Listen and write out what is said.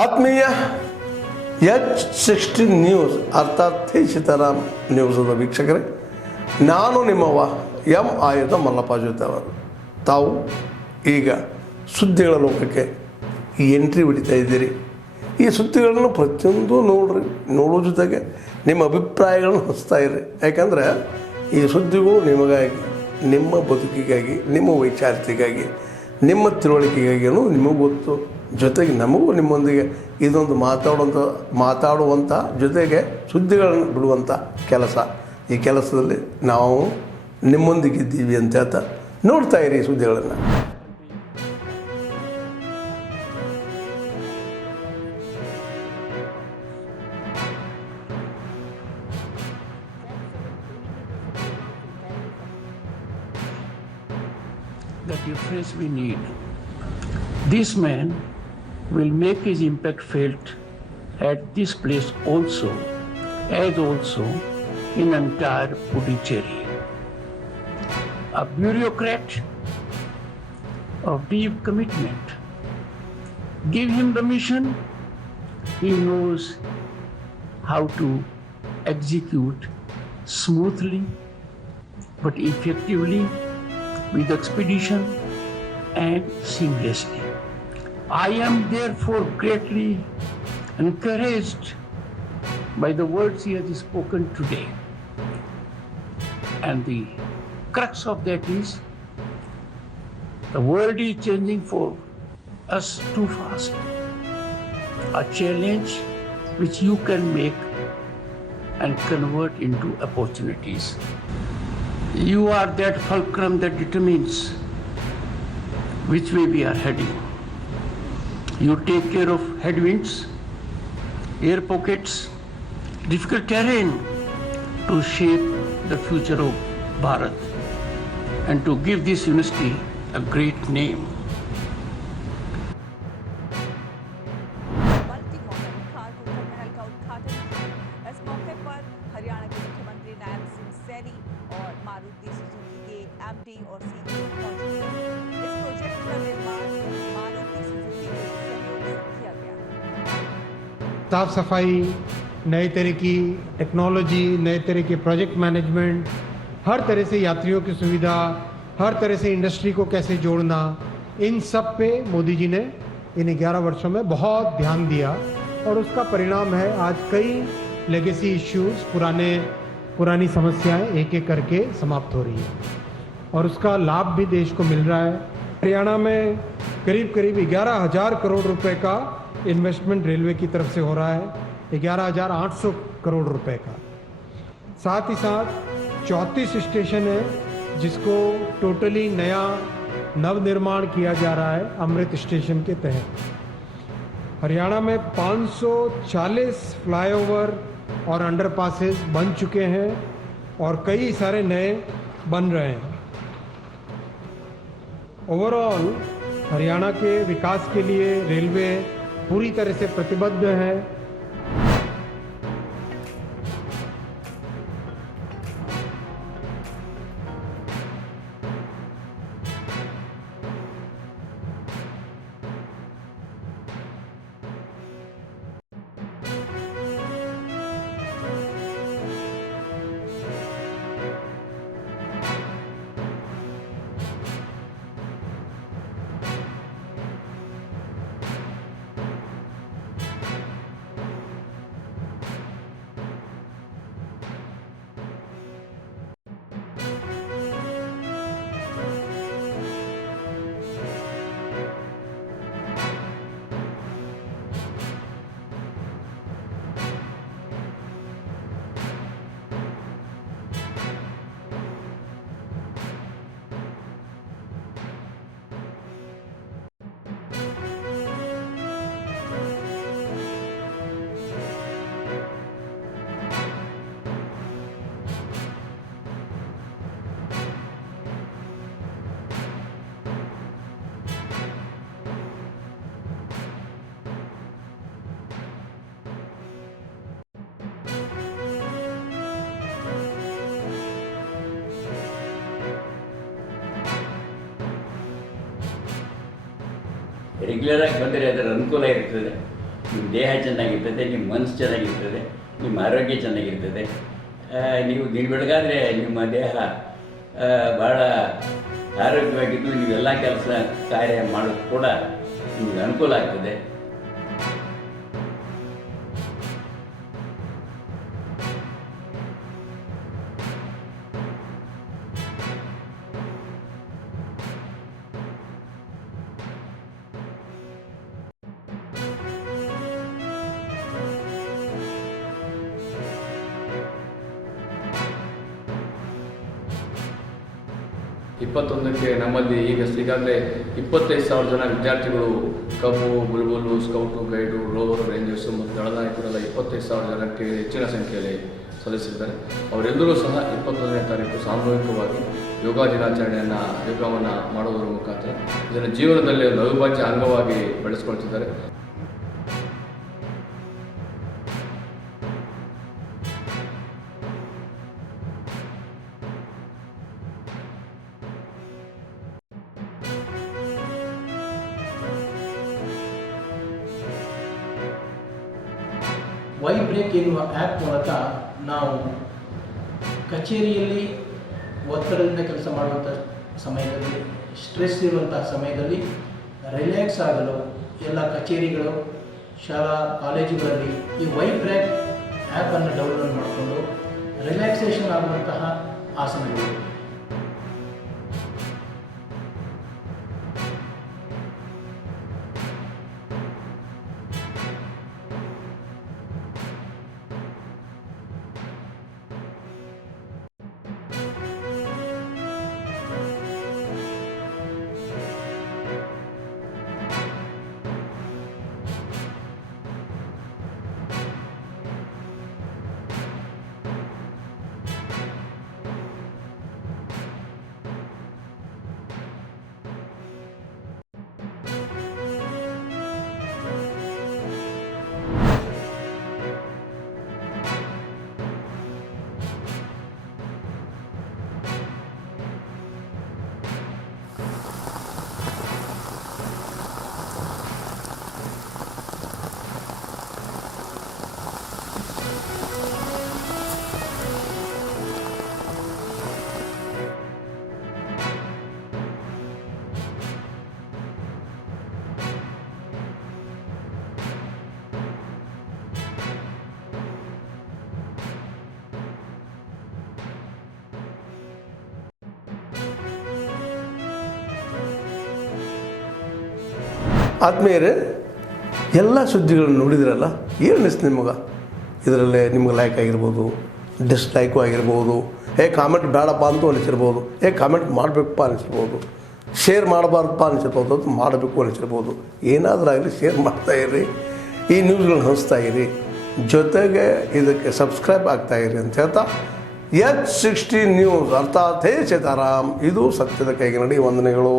ಆತ್ಮೀಯ H16 news ಅರ್ಥಾತ್ ಸೀತಾರಾಮ್ ನ್ಯೂಸದ ವೀಕ್ಷಕರೇ, ನಾನು ನಿಮ್ಮವ ಎಂ ಆಯುಧ ಮಲ್ಲಪ್ಪ ಜೊತೆ ಅವರು. ತಾವು ಈಗ ಸುದ್ದಿಗಳ ಲೋಕಕ್ಕೆ ಎಂಟ್ರಿ ಹೊಡಿತಾ ಇದ್ದೀರಿ. ಈ ಸುದ್ದಿಗಳನ್ನು ಪ್ರತಿಯೊಂದು ನೋಡೋ ಜೊತೆಗೆ ನಿಮ್ಮ ಅಭಿಪ್ರಾಯಗಳನ್ನು ಹಚ್ತಾ ಇರ್ರಿ. ಯಾಕಂದರೆ ಈ ಸುದ್ದಿಗಳು ನಿಮಗಾಗಿ, ನಿಮ್ಮ ಬದುಕಿಗಾಗಿ, ನಿಮ್ಮ ವೈಚಾರಿಕೆಗಾಗಿ, ನಿಮ್ಮ ತಿಳುವಳಿಕೆಗಾಗಿ ನಿಮಗೆ ಗೊತ್ತು. ಜೊತೆಗೆ ನಮಗೂ ನಿಮ್ಮೊಂದಿಗೆ ಇದೊಂದು ಮಾತಾಡುವಂಥ ಜೊತೆಗೆ ಸುದ್ದಿಗಳನ್ನು ಬಿಡುವಂಥ ಕೆಲಸ. ಈ ಕೆಲಸದಲ್ಲಿ ನಾವು ನಿಮ್ಮೊಂದಿಗಿದ್ದೀವಿ ಅಂತ ಹೇಳ್ತಾ ನೋಡ್ತಾ ಇರಿ ಈ ಸುದ್ದಿಗಳನ್ನು. The difference we need. This man will make his impact felt at this place also, as also in entire Puducherry. A bureaucrat of deep commitment. Give him the mission, he knows how to execute smoothly but effectively, with expedition and seamlessly. I am therefore greatly encouraged by the words he has spoken today. And the crux of that is, the world is changing for us too fast. A challenge which you can make and convert into opportunities. You are that fulcrum that determines which way we are heading. You take care of headwinds, air pockets, difficult terrain to shape the future of Bharat and to give this university a great name. इस मौके पर हरियाणा के मुख्यमंत्री नायब सिंह सैनी और Maruti Suzuki के MD और CEO मौजूद हैं। इस प्रोजेक्ट का निर्माण मारुति सुजुकी के सहयोग से किया गया है। साफ सफाई, नए तरह की टेक्नोलॉजी, नए तरह के प्रोजेक्ट मैनेजमेंट, हर तरह से यात्रियों की सुविधा, हर तरह से इंडस्ट्री को कैसे जोड़ना, इन सब पे मोदी जी ने इन 11 वर्षों में बहुत ध्यान दिया और उसका परिणाम है आज कई लेगेसी इश्यूज, पुरानी समस्याएं एक एक करके समाप्त हो रही है और उसका लाभ भी देश को मिल रहा है। हरियाणा में करीब 11,000 करोड़ रुपए का इन्वेस्टमेंट रेलवे की तरफ से हो रहा है, 11,800 करोड़ रुपए का। साथ ही साथ 34 स्टेशन है जिसको टोटली नया नवनिर्माण किया जा रहा है अमृत स्टेशन के तहत। हरियाणा में 540 फ्लाईओवर और अंडरपासेस बन चुके हैं और कई सारे नए बन रहे हैं। ओवरऑल हरियाणा के विकास के लिए रेलवे पूरी तरह से प्रतिबद्ध है। ರೆಗ್ಯುಲರ್ ಆಗಿ ಬಂದರೆ ಅದರ ಅನುಕೂಲ ಇರ್ತದೆ. ನಿಮ್ಮ ದೇಹ ಚೆನ್ನಾಗಿರ್ತದೆ, ನಿಮ್ಮ ಮನಸ್ಸು ಚೆನ್ನಾಗಿರ್ತದೆ, ನಿಮ್ಮ ಆರೋಗ್ಯ ಚೆನ್ನಾಗಿರ್ತದೆ. ನೀವು ದಿನ ಬೆಳಗಾದರೆ ನಿಮ್ಮ ದೇಹ ಭಾಳ ಆರೋಗ್ಯವಾಗಿದ್ದು ನೀವೆಲ್ಲ ಕೆಲಸ ಕಾರ್ಯ ಮಾಡೋದು ಕೂಡ ನಿಮಗೆ ಅನುಕೂಲ ಆಗ್ತದೆ. ಇಪ್ಪತ್ತೊಂದಕ್ಕೆ ನಮ್ಮಲ್ಲಿ ಈಗಾಗಲೇ 25,000 ಜನ ವಿದ್ಯಾರ್ಥಿಗಳು ಕಬ್ಬು, ಬುಲ್ಬುಲು, ಸ್ಕೌಟು, ಗೈಡು, ರೋವರು, ರೇಂಜರ್ಸು ಮತ್ತು ದಳನಾಯಕರೆಲ್ಲ 25,000 ಜನಕ್ಕೆ ಹೆಚ್ಚಿನ ಸಂಖ್ಯೆಯಲ್ಲಿ ಸಲ್ಲಿಸಿದ್ದಾರೆ. ಅವರೆಲ್ಲರೂ ಸಹ 21ನೇ ತಾರೀಕು ಸಾಮೂಹಿಕವಾಗಿ ಯೋಗ ದಿನಾಚರಣೆಯನ್ನು ಯೋಗವನ್ನು ಮಾಡೋದರ ಮುಖಾಂತರ ಇದನ್ನು ಜೀವನದಲ್ಲಿ ಒಂದು ಅವಿಭಾಜ್ಯ ಅಂಗವಾಗಿ ಬೆಳೆಸ್ಕೊಳ್ತಿದ್ದಾರೆ. ವೈ ಬ್ರೇಕ್ ಎನ್ನುವ ಆ್ಯಪ್ ಮೂಲಕ ನಾವು ಕಚೇರಿಯಲ್ಲಿ ಒತ್ತಡದಿಂದ ಕೆಲಸ ಮಾಡುವಂಥ ಸಮಯದಲ್ಲಿ, ಸ್ಟ್ರೆಸ್ ಇರುವಂಥ ಸಮಯದಲ್ಲಿ ರಿಲ್ಯಾಕ್ಸ್ ಆಗಲು ಎಲ್ಲ ಕಚೇರಿಗಳು, ಶಾಲಾ ಕಾಲೇಜುಗಳಲ್ಲಿ ಈ ವೈ ಬ್ರೇಕ್ ಆ್ಯಪನ್ನು ಡೌನ್ಲೋಡ್ ಮಾಡಿಕೊಂಡು ರಿಲ್ಯಾಕ್ಸೇಷನ್ ಆಗುವಂತಹ ಆಸನಗಳು. ಆದ್ಮೇಲೆ ಎಲ್ಲ ಸುದ್ದಿಗಳನ್ನು ನೋಡಿದ್ರಲ್ಲ, ಏನು ಅನಿಸ್ತು ನಿಮಗೆ? ಇದರಲ್ಲೇ ನಿಮ್ಗೆ ಲೈಕ್ ಆಗಿರ್ಬೋದು, ಡಿಸ್ಲೈಕು ಆಗಿರ್ಬೋದು, ಕಾಮೆಂಟ್ ಬೇಡಪ್ಪ ಅಂತೂ ಅನಿಸಿರ್ಬೋದು, ಕಾಮೆಂಟ್ ಮಾಡಬೇಕಪ್ಪ ಅನಿಸಿರ್ಬೋದು, ಶೇರ್ ಮಾಡಬಾರ್ದಪ್ಪ ಅನಿಸಿರ್ಬೋದು, ಅದು ಮಾಡಬೇಕು ಅನಿಸಿರ್ಬೋದು. ಏನಾದರೂ ಆಗಲಿ ಶೇರ್ ಮಾಡ್ತಾಯಿರಿ, ಈ ನ್ಯೂಸ್ಗಳನ್ನ ಹಂಚ್ತಾ ಇರಿ, ಜೊತೆಗೆ ಇದಕ್ಕೆ ಸಬ್ಸ್ಕ್ರೈಬ್ ಆಗ್ತಾಯಿರಿ ಅಂತ ಹೇಳ್ತಾ H16 ನ್ಯೂಸ್ ಅರ್ಥಾತ್ ಹೇ ಸೀತಾರಾಮ್, ಇದು ಸತ್ಯದ ಕೈಗೆ ನಡಿ. ವಂದನೆಗಳು.